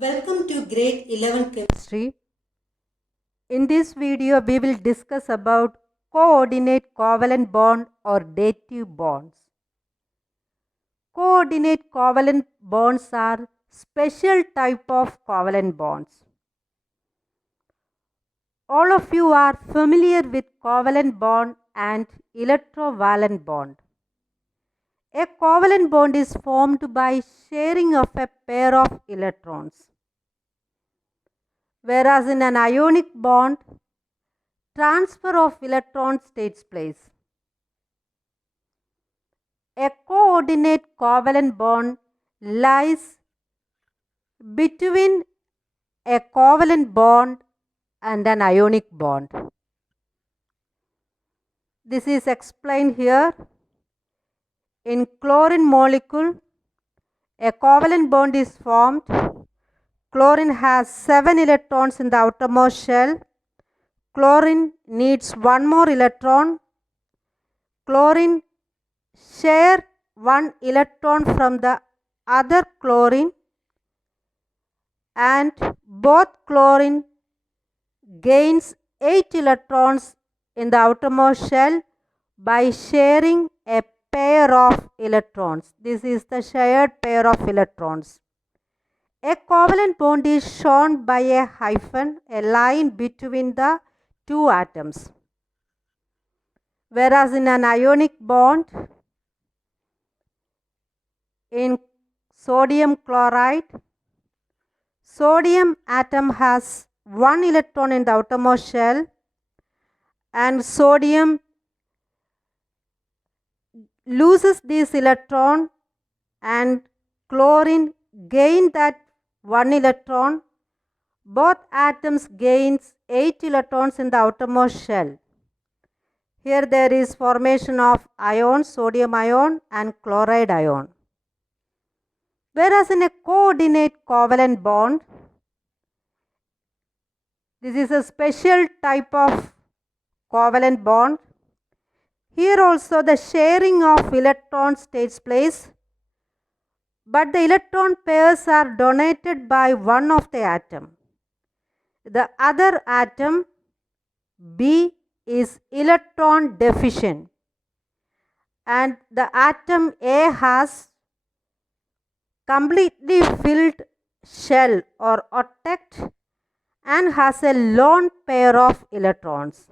Welcome to grade 11 chemistry. In this video, we will discuss about coordinate covalent bond or dative bonds. Coordinate covalent bonds are special type of covalent bonds. All of you are familiar with covalent bond and electrovalent bond. A covalent bond is formed by sharing of a pair of electrons, whereas in an ionic bond, transfer of electrons takes place. A coordinate covalent bond lies between a covalent bond and an ionic bond. This is explained here. In chlorine molecule, a covalent bond is formed. Chlorine has 7 electrons in the outermost shell. Chlorine needs one more electron. Chlorine share one electron from the other chlorine, and both chlorine gains 8 electrons in the outermost shell by sharing a pair of electrons. This is the shared pair of electrons. A covalent bond is shown by a hyphen, a line between the two atoms. Whereas in an ionic bond, in sodium chloride, sodium atom has one electron in the outermost shell, and sodium loses this electron and chlorine gain that one electron. Both atoms gains 8 electrons in the outermost shell. Here there is formation of ion, sodium ion and chloride ion. Whereas in a coordinate covalent bond, this is a special type of covalent bond. Here also the sharing of electrons takes place, but the electron pairs are donated by one of the atom. The other atom, B, is electron deficient, and the atom A has completely filled shell or octet and has a lone pair of electrons.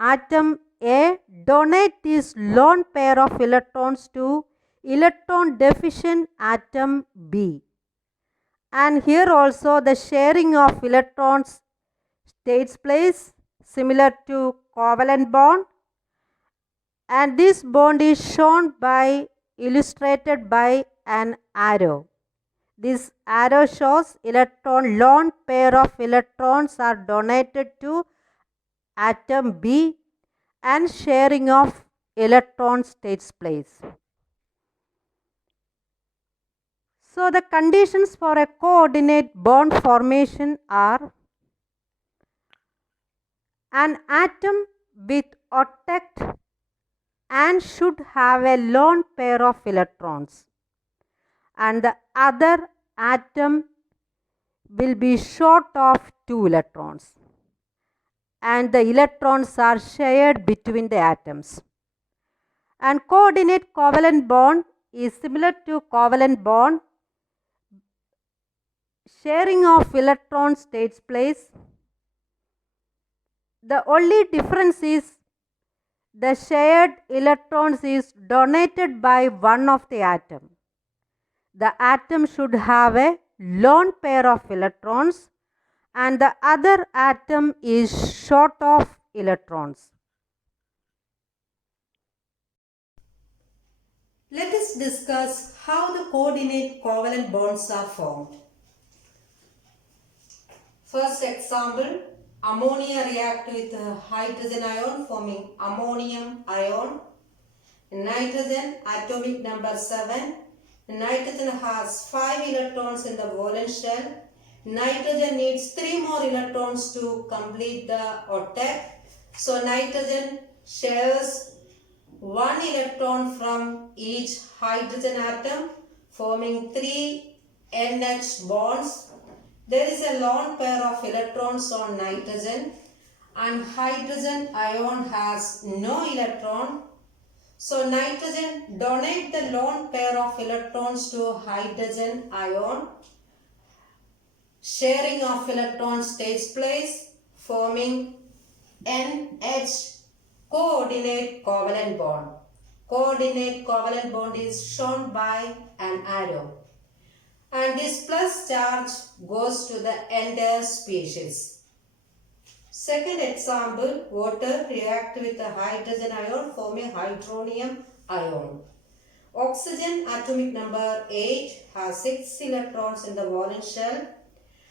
Atom A donates this lone pair of electrons to electron deficient atom B. And here also the sharing of electrons takes place similar to covalent bond, and this bond is shown by illustrated by an arrow. This arrow shows lone pair of electrons are donated to atom B and sharing of electrons takes place. So the conditions for a coordinate bond formation are an atom with octet and should have a lone pair of electrons, and the other atom will be short of 2 electrons, and the electrons are shared between the atoms. And coordinate covalent bond is similar to covalent bond. Sharing of electrons takes place. The only difference is the shared electrons is donated by one of the atom. The atom should have a lone pair of electrons and the other atom is short of electrons. Let us discuss how the coordinate covalent bonds are formed. First example, ammonia react with hydrogen ion forming ammonium ion. Nitrogen, atomic number 7. Nitrogen has 5 electrons in the valence shell. Nitrogen needs 3 more electrons to complete the octet. So nitrogen shares 1 electron from each hydrogen atom forming 3 NH bonds. There is a lone pair of electrons on nitrogen and hydrogen ion has no electron. So nitrogen donate the lone pair of electrons to hydrogen ion. Sharing of electrons takes place, forming NH coordinate covalent bond. Coordinate covalent bond is shown by an arrow. And this plus charge goes to the entire species. Second example, water react with a hydrogen ion forming hydronium ion. Oxygen atomic number 8 has 6 electrons in the valence shell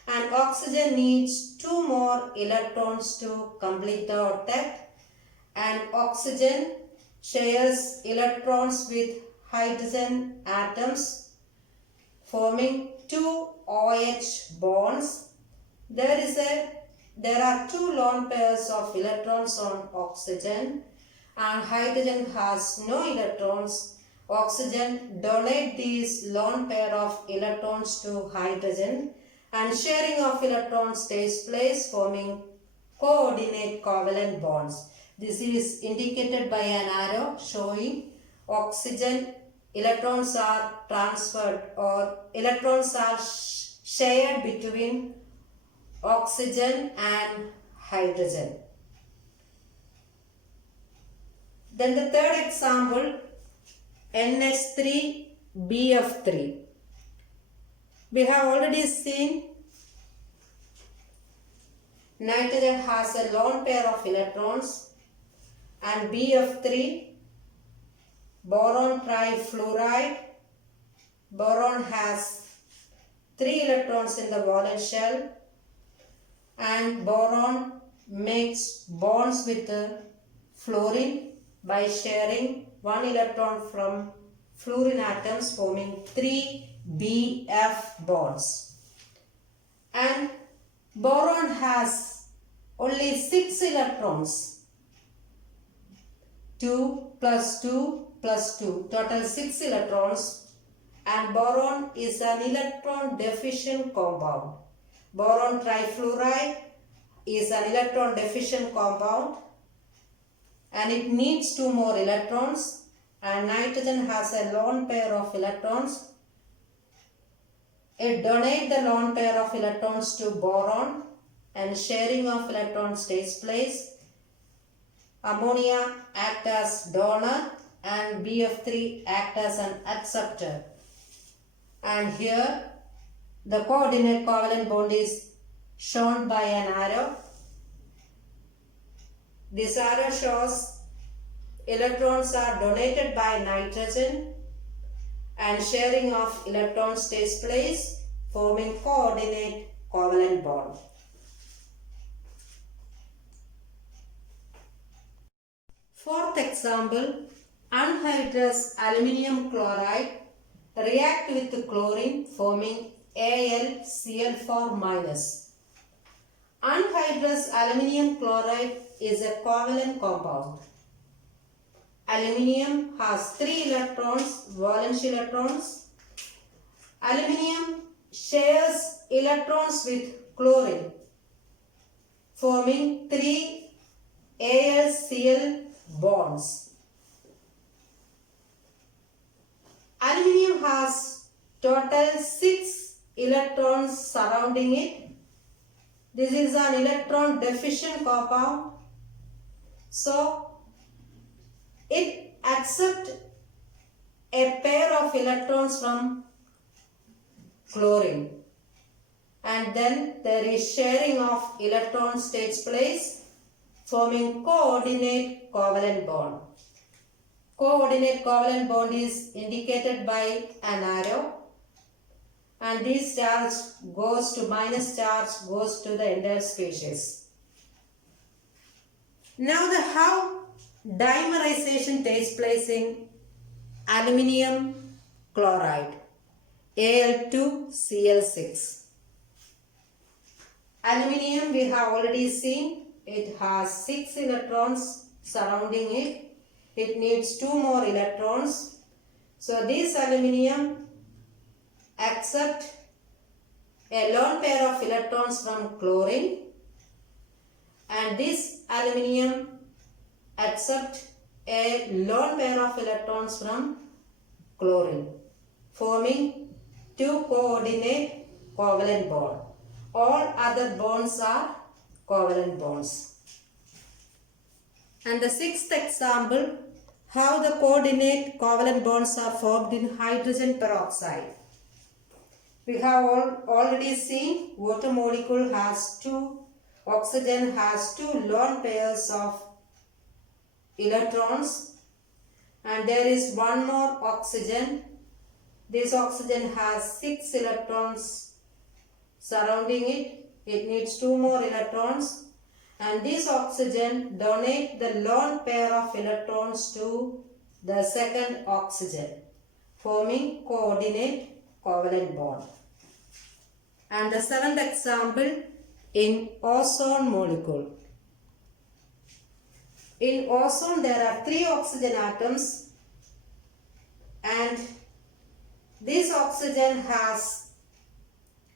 and oxygen needs 2 more electrons to complete the octet, and oxygen shares electrons with hydrogen atoms forming 2 OH bonds. There are 2 lone pairs of electrons on oxygen and hydrogen has no electrons. Oxygen donate these lone pair of electrons to hydrogen and sharing of electrons takes place, forming coordinate covalent bonds. This is indicated by an arrow showing oxygen electrons are transferred or electrons are shared between oxygen and hydrogen. Then the third example, NH3BF3. We have already seen nitrogen has a lone pair of electrons and BF3, boron trifluoride. Boron has 3 electrons in the valence shell and boron makes bonds with fluorine by sharing 1 electron from fluorine atoms, forming 3 BF bonds. And boron has only 6 electrons, 2 plus 2 plus 2, total 6 electrons, and boron is an electron deficient compound. Boron trifluoride is an electron deficient compound and it needs 2 more electrons, and nitrogen has a lone pair of electrons. It donates the lone pair of electrons to boron and sharing of electrons takes place. Ammonia acts as donor and BF3 acts as an acceptor. And here the coordinate covalent bond is shown by an arrow. This arrow shows electrons are donated by nitrogen and sharing of electrons takes place, forming coordinate covalent bond. Fourth example, anhydrous aluminium chloride react with chlorine forming AlCl4-. Anhydrous aluminium chloride is a covalent compound. Aluminium has 3 electrons, valence electrons. Aluminium shares electrons with chlorine, forming 3 AlCl bonds. Aluminium has total 6 electrons surrounding it. This is an electron deficient compound. So it accepts a pair of electrons from chlorine, and then there is sharing of electrons takes place, forming coordinate covalent bond. Coordinate covalent bond is indicated by an arrow, and this charge goes to minus charge goes to the entire species. Now how dimerization takes place in aluminium chloride, Al2Cl6. Aluminium we have already seen, it has 6 electrons surrounding it. It needs 2 more electrons. So this aluminium accept a lone pair of electrons from chlorine, and this aluminium accept a lone pair of electrons from chlorine, forming two coordinate covalent bond. All other bonds are covalent bonds. And the sixth example, how the coordinate covalent bonds are formed in hydrogen peroxide. We have already seen water molecule has two, oxygen has two lone pairs of electrons, and there is one more oxygen. This oxygen has 6 electrons surrounding it. It needs 2 more electrons, and this oxygen donate the lone pair of electrons to the second oxygen, forming coordinate covalent bond. And the seventh example, in ozone molecule. In ozone there are 3 oxygen atoms, and this oxygen has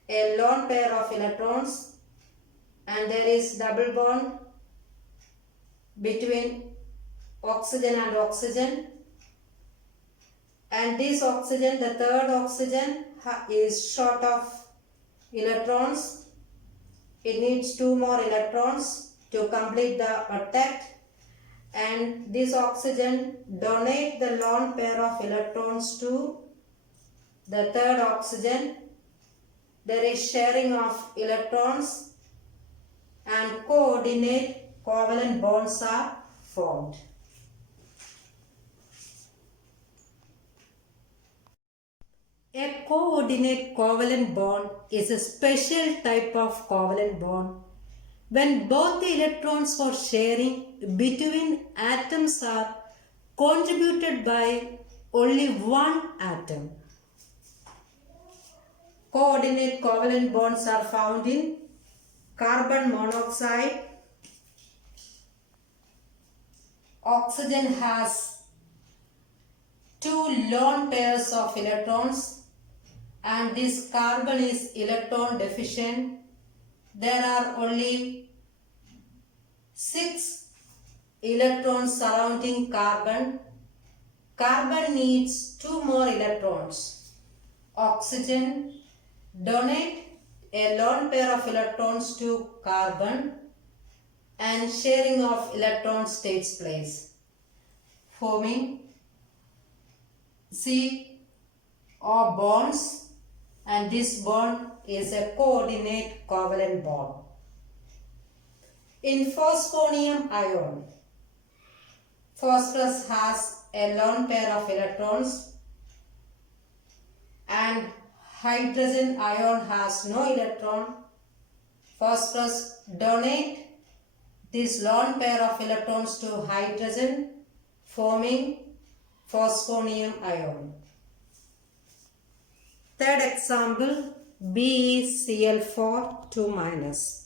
a lone pair of electrons, and there is double bond between oxygen and oxygen, and this oxygen, the third oxygen, is short of electrons. It needs 2 more electrons to complete the octet, and this oxygen donate the lone pair of electrons to the third oxygen. There is sharing of electrons, and coordinate covalent bonds are formed. A coordinate covalent bond is a special type of covalent bond when both the electrons for sharing between atoms are contributed by only one atom. Coordinate covalent bonds are found in carbon monoxide. Oxygen has 2 lone pairs of electrons, and this carbon is electron deficient. There are only 6 electrons surrounding carbon. Carbon needs 2 more electrons. Oxygen donate a lone pair of electrons to carbon, and sharing of electrons takes place, forming C or bonds, and this bond is a coordinate covalent bond. In phosphonium ion, phosphorus has a lone pair of electrons, and hydrogen ion has no electron. Phosphorus donate this lone pair of electrons to hydrogen, forming phosphonium ion. Third example, BeCl4 2-.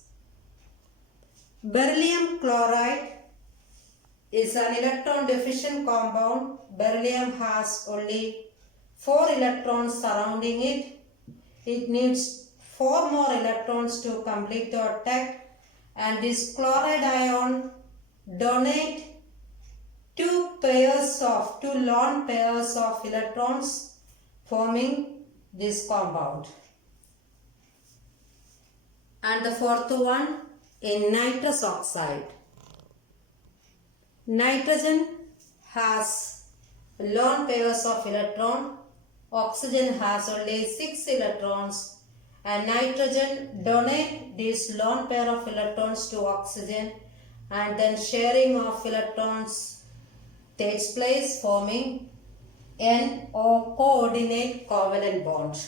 Beryllium chloride is an electron deficient compound. Beryllium has only 4 electrons surrounding it. It needs 4 more electrons to complete the octet, and this chloride ion donate 2 lone pairs of electrons, forming this compound. And the fourth one, in nitrous oxide. Nitrogen has lone pairs of electron. Oxygen has only 6 electrons, and nitrogen donate this lone pair of electrons to oxygen, and then sharing of electrons takes place, forming NO coordinate covalent bond.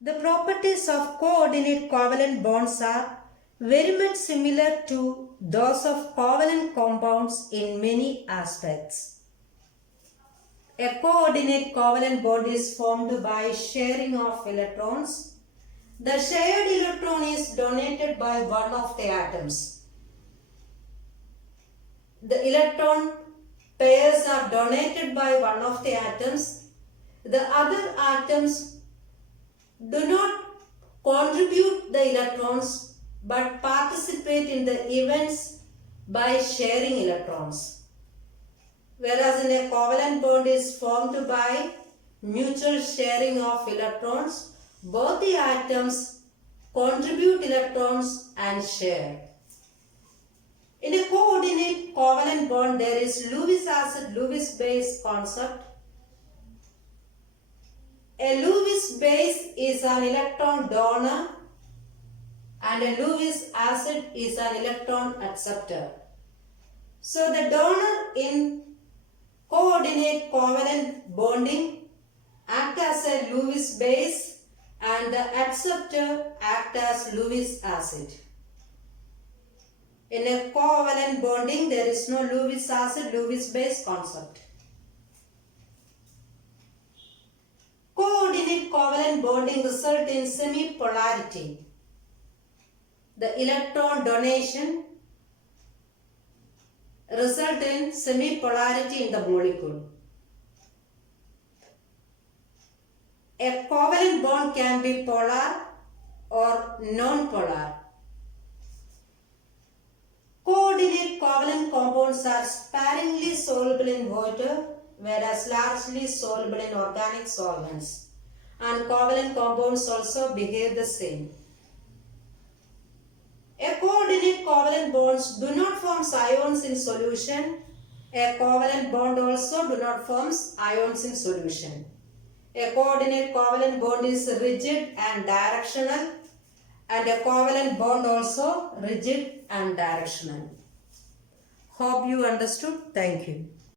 The properties of coordinate covalent bonds are very much similar to those of covalent compounds in many aspects. A coordinate covalent bond is formed by sharing of electrons. The shared electron is donated by one of the atoms. The electron pairs are donated by one of the atoms, The other atoms do not contribute the electrons but participate in the events by sharing electrons. Whereas in a covalent bond is formed by mutual sharing of electrons, both the atoms contribute electrons and share. In a coordinate covalent bond, there is Lewis acid Lewis base concept. A Lewis base is an electron donor and a Lewis acid is an electron acceptor. So the donor in coordinate covalent bonding act as a Lewis base and the acceptor act as Lewis acid. In a covalent bonding, there is no Lewis acid Lewis base concept. Coordinate covalent bonding result in semi-polarity. The electron donation result in semi-polarity in the molecule. A covalent bond can be polar or non-polar. Coordinate covalent compounds are sparingly soluble in water, whereas largely soluble in organic solvents. And covalent compounds also behave the same. A coordinate covalent bonds do not form ions in solution. A covalent bond also do not form ions in solution. A coordinate covalent bond is rigid and directional, and a covalent bond also rigid and directional. Hope you understood. Thank you.